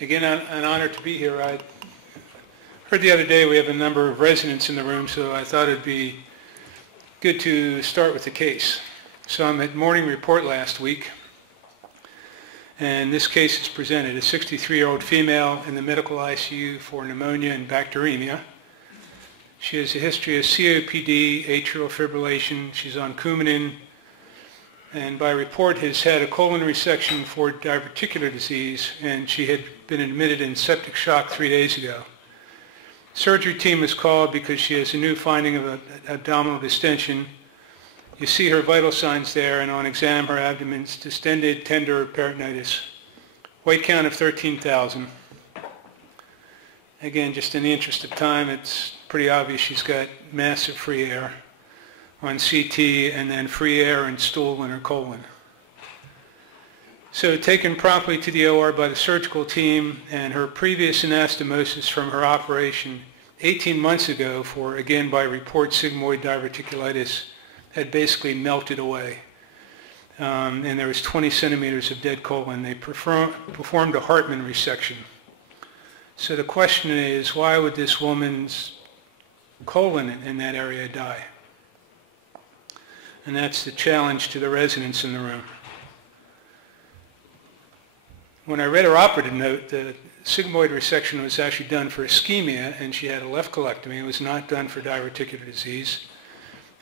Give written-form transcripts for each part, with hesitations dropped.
Again, an honor to be here. I heard the other day we have a number of residents in the room, so I thought it'd be good to start with the case. So I'm at morning report last week, and this case is presented. A 63-year-old female in the medical ICU for pneumonia and bacteremia. She has a history of COPD, atrial fibrillation. She's on Coumadin, and by report has had a colon resection for diverticular disease, and she had been admitted in septic shock 3 days ago. Surgery team was called because she has a new finding of abdominal distension. You see her vital signs there, and on exam her abdomen's distended, tender peritonitis. White count of 13,000. Again, just in the interest of time, it's pretty obvious she's got massive free air on CT, and then free air and stool in her colon. So taken promptly to the OR by the surgical team, and her previous anastomosis from her operation 18 months ago for, again by report, sigmoid diverticulitis had basically melted away. And there was 20 centimeters of dead colon. They performed a Hartmann resection. So the question is, why would this woman's colon in that area die? And that's the challenge to the residents in the room. When I read her operative note, the sigmoid resection was actually done for ischemia, and she had a left colectomy. It was not done for diverticular disease.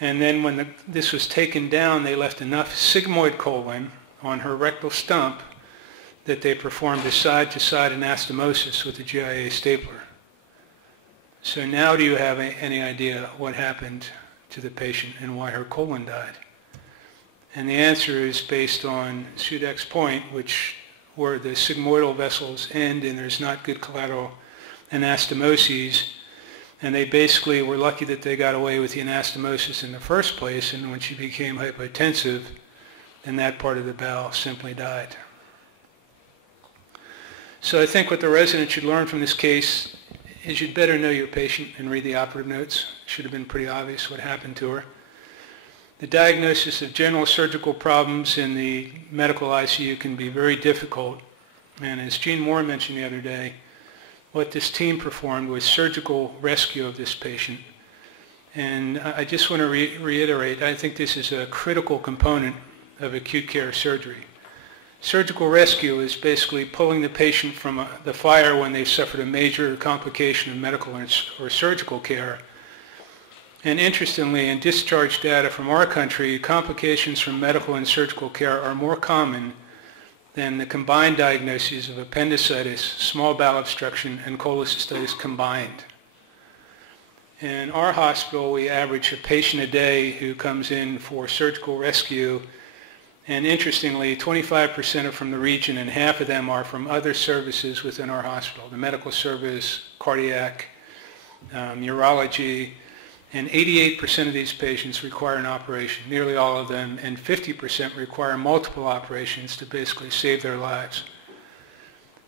And then when this was taken down, they left enough sigmoid colon on her rectal stump that they performed a side-to-side anastomosis with a GIA stapler. So now do you have any idea what happened to the patient and why her colon died? And the answer is based on Sudek's point, where the sigmoidal vessels end and there's not good collateral anastomoses, and they basically were lucky that they got away with the anastomosis in the first place, and when she became hypotensive, then that part of the bowel simply died. So I think what the resident should learn from this case is you'd better know your patient and read the operative notes. It should have been pretty obvious what happened to her. The diagnosis of general surgical problems in the medical ICU can be very difficult. And as Gene Moore mentioned the other day, what this team performed was surgical rescue of this patient. And I just want to reiterate, I think this is a critical component of acute care surgery. Surgical rescue is basically pulling the patient from the fire when they've suffered a major complication of medical or surgical care. And interestingly, in discharge data from our country, complications from medical and surgical care are more common than the combined diagnoses of appendicitis, small bowel obstruction, and cholecystitis combined. In our hospital, we average a patient a day who comes in for surgical rescue, and interestingly, 25% are from the region, and half of them are from other services within our hospital, the medical service, cardiac, urology, and 88% of these patients require an operation, nearly all of them, and 50% require multiple operations to basically save their lives.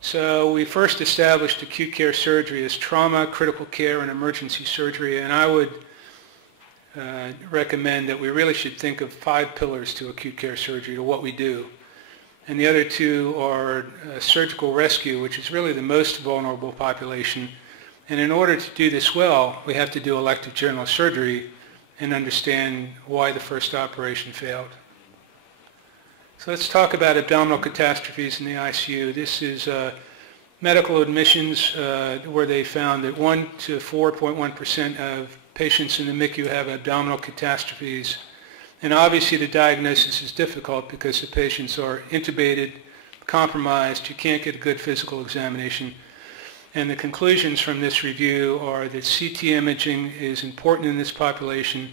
So we first established acute care surgery as trauma, critical care, and emergency surgery, and I would recommend that we really should think of 5 pillars to acute care surgery, to what we do. And the other 2 are surgical rescue, which is really the most vulnerable population. And in order to do this well, we have to do elective general surgery and understand why the first operation failed. So let's talk about abdominal catastrophes in the ICU. This is medical admissions where they found that 1 to 4.1% of patients in the MICU have abdominal catastrophes. And obviously the diagnosis is difficult because the patients are intubated, compromised, you can't get a good physical examination. And the conclusions from this review are that CT imaging is important in this population,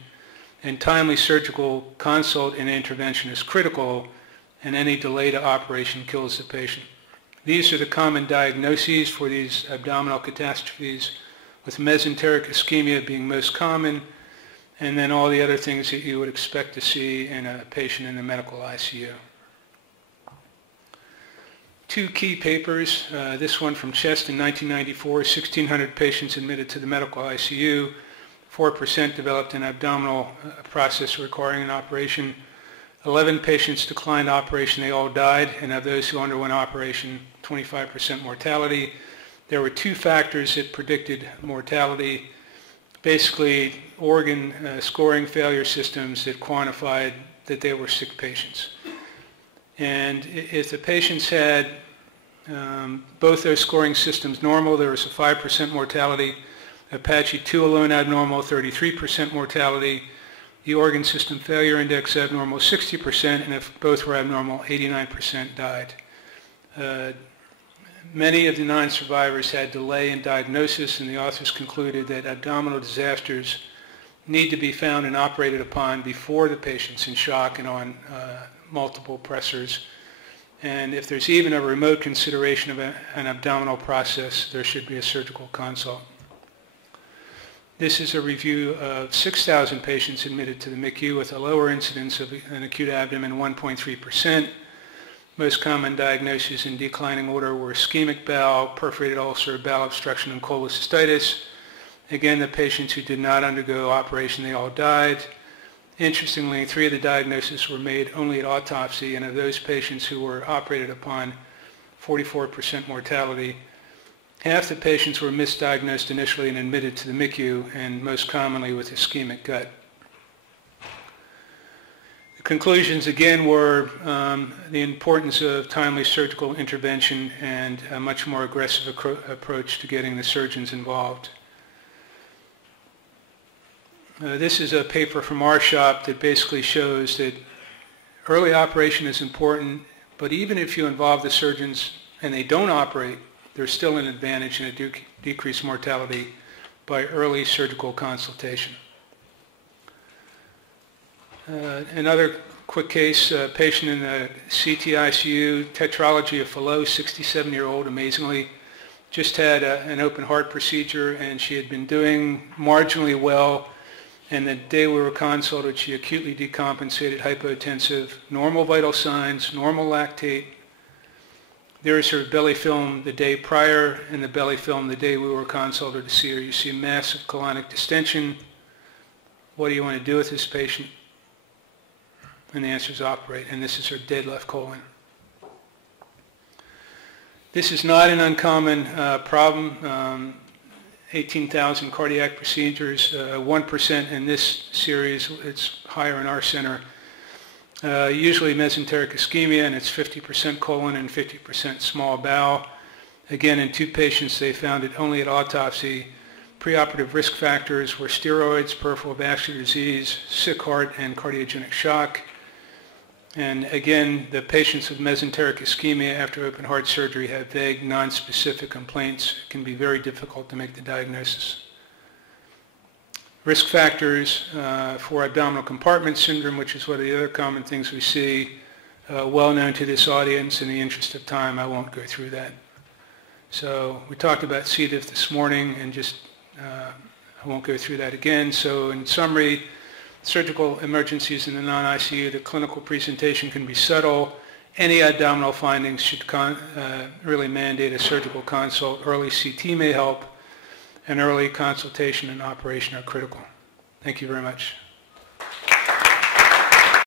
and timely surgical consult and intervention is critical, and any delay to operation kills the patient. These are the common diagnoses for these abdominal catastrophes, with mesenteric ischemia being most common, and then all the other things that you would expect to see in a patient in the medical ICU. 2 key papers, this one from Chest in 1994, 1,600 patients admitted to the medical ICU, 4% developed an abdominal process requiring an operation, 11 patients declined operation, they all died, and of those who underwent operation, 25% mortality. There were two factors that predicted mortality. Basically, organ scoring failure systems that quantified that they were sick patients. And if the patients had both those scoring systems normal, there was a 5% mortality. Apache 2 alone abnormal, 33% mortality. The organ system failure index abnormal, 60%, and if both were abnormal, 89% died. Many of the non-survivors had delay in diagnosis, and the authors concluded that abdominal disasters need to be found and operated upon before the patient's in shock and on multiple pressors. And if there's even a remote consideration of an abdominal process, there should be a surgical consult. This is a review of 6,000 patients admitted to the MICU with a lower incidence of an acute abdomen, 1.3%. Most common diagnoses in declining order were ischemic bowel, perforated ulcer, bowel obstruction, and cholecystitis. Again, the patients who did not undergo operation, they all died. Interestingly, 3 of the diagnoses were made only at autopsy, and of those patients who were operated upon, 44% mortality. Half the patients were misdiagnosed initially and admitted to the MICU, and most commonly with ischemic gut. The conclusions again were the importance of timely surgical intervention and a much more aggressive approach to getting the surgeons involved. This is a paper from our shop that basically shows that early operation is important, but even if you involve the surgeons and they don't operate, there's still an advantage in a decreased mortality by early surgical consultation. Another quick case, a patient in the CT ICU, tetralogy of Fallot, 67-year-old, amazingly, just had an open heart procedure, and she had been doing marginally well, and the day we were consulted, she acutely decompensated, hypotensive, normal vital signs, normal lactate. There's her belly film the day prior and the belly film the day we were consulted to see her. You see massive colonic distension. What do you want to do with this patient? And the answer is operate, and this is her dead left colon. This is not an uncommon problem. 18,000 cardiac procedures, 1% in this series, it's higher in our center. Usually mesenteric ischemia, and it's 50% colon and 50% small bowel. Again, in 2 patients, they found it only at autopsy. Preoperative risk factors were steroids, peripheral vascular disease, sick heart, and cardiogenic shock. And again, the patients with mesenteric ischemia after open heart surgery have vague, non-specific complaints. It can be very difficult to make the diagnosis. Risk factors for abdominal compartment syndrome, which is one of the other common things we see, well known to this audience. In the interest of time, I won't go through that. So we talked about C. diff this morning, and just I won't go through that again. So in summary, surgical emergencies in the non-ICU, the clinical presentation can be subtle. Any abdominal findings should really mandate a surgical consult. Early CT may help, and early consultation and operation are critical. Thank you very much.